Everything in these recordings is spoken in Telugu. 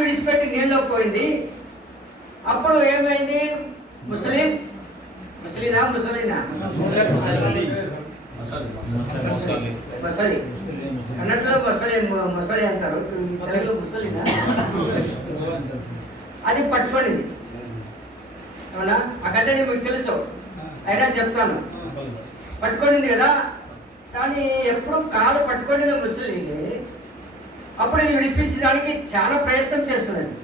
విడిచిపెట్టి నీళ్ళలో పోయింది. అప్పుడు ఏమైంది? ముసలినా మసలి కన్నడలో మసలి అంటారు, తెలుగులో ముసలినా. అది పట్టుకోండి. అవునా? ఆ కథ మీకు తెలుసు, అయినా చెప్తాను. పట్టుకోండి కదా, కానీ ఎప్పుడు కాలు పట్టుకోండి ముసలిని, అప్పుడు ఇది విడిపించడానికి చాలా ప్రయత్నం చేస్తుందండి.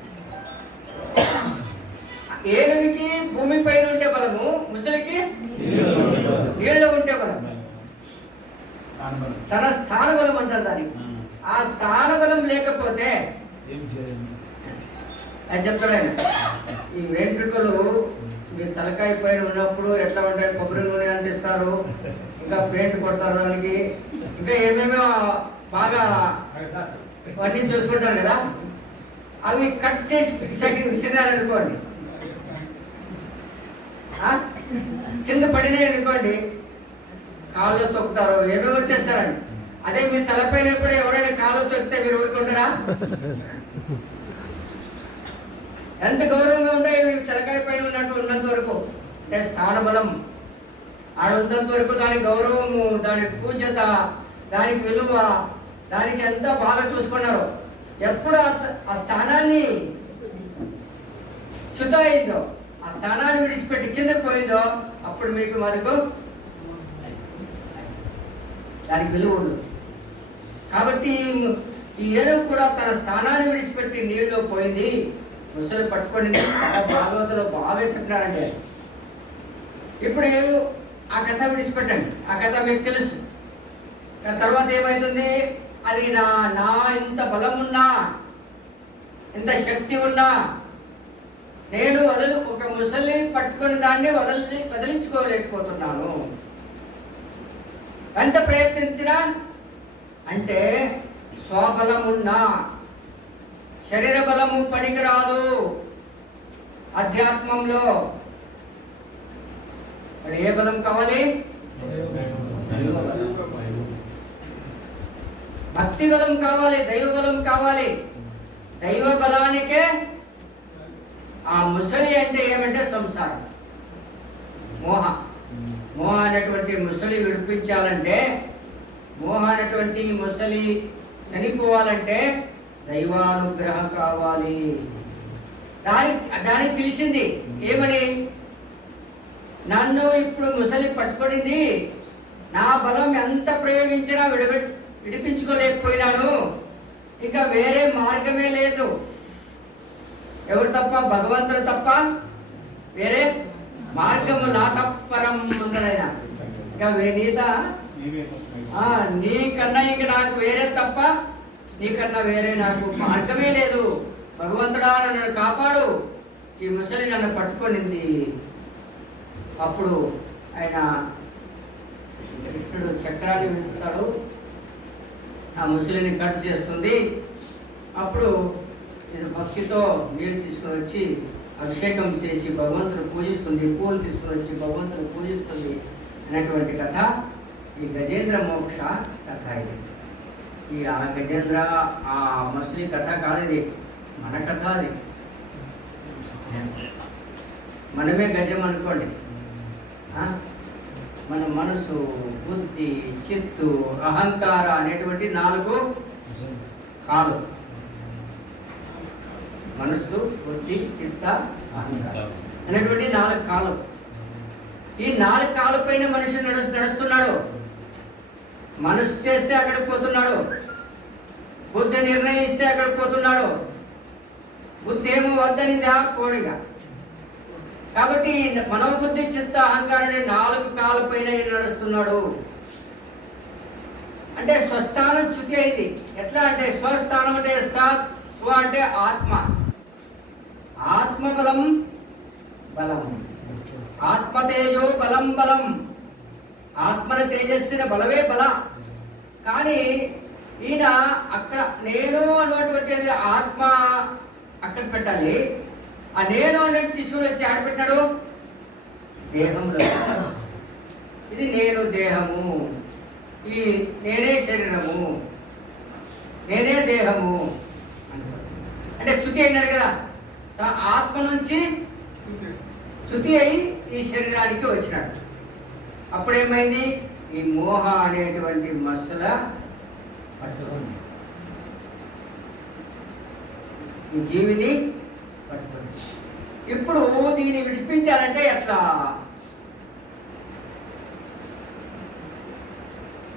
ఏనుగుకి భూమి పైన ఉంటే బలము, ముసలికి నీళ్ళు ఉంటే బలం. తన స్థాన బలం అంటారు దానికి. ఆ స్థాన బలం లేకపోతే అది చెప్తాడు ఆయన. ఈ వెంట్రుకలు మీ తలకాయ పైన ఉన్నప్పుడు ఎట్లా ఉంటాయి? కొబ్బరి నూనె అంటిస్తారు, ఇంకా పెయింట్ కొడతారు దానికి, ఇంకా ఏమేమో బాగా అన్నీ చూసుకుంటారు కదా. అవి కట్ చేసి విసిరారనుకోండి, కింద పడినాయి అనుకోండి, కాళ్ళు తొక్కుతారు, ఏమేమో చేస్తారని. అదే మీ తలపైన ఎప్పుడు ఎవరైనా కాళ్ళు తొక్కితే మీరు ఊరుకుంటారా? ఎంత గౌరవంగా ఉంటాయి మీ తలకాయ పైన ఉన్నంత వరకు. అంటే స్థాన బలం ఆడున్నంత వరకు దాని గౌరవము, దాని పూజ్యత, దానికి విలువ, దానికి ఎంత బాగా చూసుకున్నారు. ఎప్పుడు ఆ స్థానాన్ని చ్యుతయిందో, ఆ స్థానాన్ని విడిచిపెట్టి కిందకు పోయిందో, అప్పుడు మీకు వరకు దానికి విలువ ఉండదు. కాబట్టి ఈ ఏనుగు కూడా తన స్థానాన్ని విడిచిపెట్టి నీళ్ళలో పోయింది, ముసలి పట్టుకొని. భాగవతంలో బాగా చెప్పినారంటే. ఇప్పుడు ఆ కథ విడిచిపెట్టండి, ఆ కథ మీకు తెలుసు. తర్వాత ఏమవుతుంది? అది నా ఇంత బలం ఉన్నా, ఇంత శక్తి ఉన్నా, నేను ఒక ముసలి పట్టుకొని దాన్ని వదిలించుకోలేకపోతున్నాను. ఎంత ప్రయత్నించినా, అంటే స్వబలం ఉన్నా శరీర బలము పనికిరాదు. అధ్యాత్మంలో ఏ బలం కావాలి? భక్తి బలం కావాలి, దైవ బలం కావాలి. దైవ బలానికే ఆ ముసలి అంటే ఏమంటే సంసారం, మోహ అనేటువంటి ముసలి విడిపించాలంటే, మోహ అనేటువంటి ముసలి చనిపోవాలంటే దైవానుగ్రహం కావాలి. దానికి తెలిసింది ఏమని? నన్ను ఇప్పుడు ముసలి పట్టుకొనింది, నా బలం ఎంత ప్రయోగించినా విడిపించుకోలేకపోయినాను, ఇక వేరే మార్గమే లేదు. ఎవరు తప్ప? భగవంతుడు తప్ప వేరే మార్గము లాతపరం ఉందనైనా. ఇక నీకన్నా ఇంక నాకు వేరే తప్ప, నీకన్నా వేరే నాకు మార్గమే లేదు. భగవంతుడా నన్ను కాపాడు, ఈ ముసలి నన్ను పట్టుకొనింది. అప్పుడు ఆయన కృష్ణుడు చక్రాన్ని విధిస్తాడు, ఆ ముసలిని కట్ చేస్తుంది. అప్పుడు ఇది భక్తితో నీళ్ళు తీసుకొని వచ్చి అభిషేకం చేసి భగవంతుడు పూజిస్తుంది, పూలు తీసుకొని వచ్చి భగవంతుడు పూజిస్తుంది అనేటువంటి కథ ఈ గజేంద్ర మోక్ష కథ. ఇది ఈ గజేంద్ర ఆ ముసలి కథ కాదు, ఇది మన కథ. అది మనమే గజం అనుకోండి. మన మనసు, బుద్ధి, చిత్తు, అహంకార అనేటువంటి 4 కాలు. మనస్సు, బుద్ధి, చిత్త, అహంకారం అనేటువంటి 4 కాలు. ఈ 4 కాళ్ళ పైన మనిషి నడుస్తున్నాడు. మనసు చేస్తే అక్కడికి పోతున్నాడు, బుద్ధి నిర్ణయిస్తే అక్కడికి పోతున్నాడు. బుద్ధి ఏమో వద్దనిదా కోడిగా. కాబట్టి మనోబుద్ధి, చిత్త, అహంకారం 4 కాళ్ళ పైన నడుస్తున్నాడు. అంటే స్వస్థానం చ్యుతి అయింది. ఎట్లా అంటే స్వస్థానం అంటే స్వ అంటే ఆత్మ, ఆత్మబలం బలం, ఆత్మతేజో బలం. ఆత్మను తేజస్సున బలమే బల. కానీ ఈయన అక్కడ నేను అన్నటువంటి ఆత్మ అక్కడ పెట్టాలి. ఆ నేను అనేది తీసుకుని వచ్చి ఆడపెట్టాడు దేహంలో. ఇది నేను దేహము, ఈ నేనే శరీరము, నేనే దేహము. అంటే చ్యుతి అయినాడు కదా, ఆత్మ నుంచి చ్యుతి అయి ఈ శరీరానికి వచ్చినాడు. అప్పుడేమైంది, ఈ మోహ అనేటువంటి మసల పట్టుకుంది, ఈ జీవిని పట్టుకుంది. ఇప్పుడు దీన్ని విడిపించాలంటే ఎట్లా?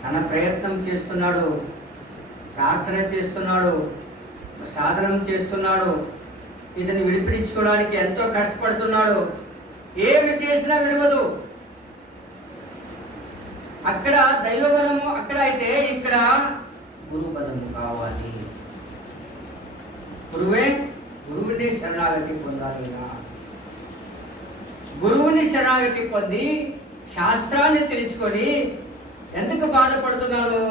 తన ప్రయత్నం చేస్తున్నాడు, ప్రార్థన చేస్తున్నాడు, సాధనం చేస్తున్నాడు, ఇతన్ని విడిపించుకోవడానికి ఎంతో కష్టపడుతున్నాడు. ఏమి చేసినా విడవదు. అక్కడ దైవబలము అక్కడ అయితే ఇక్కడ గురుబలము కావాలి. గురువుని శరణాగతి పొందాలి. గురువుని శరణాగతి పొంది శాస్త్రాన్ని తెలుసుకొని ఎందుకు బాధపడుతున్నాను?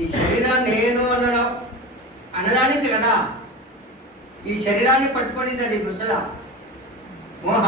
ఈ శరీరాన్ని నేను అనడానికి కదా. ఈ శరీరాన్ని పట్టుకొనింది అది ముసల మోహ.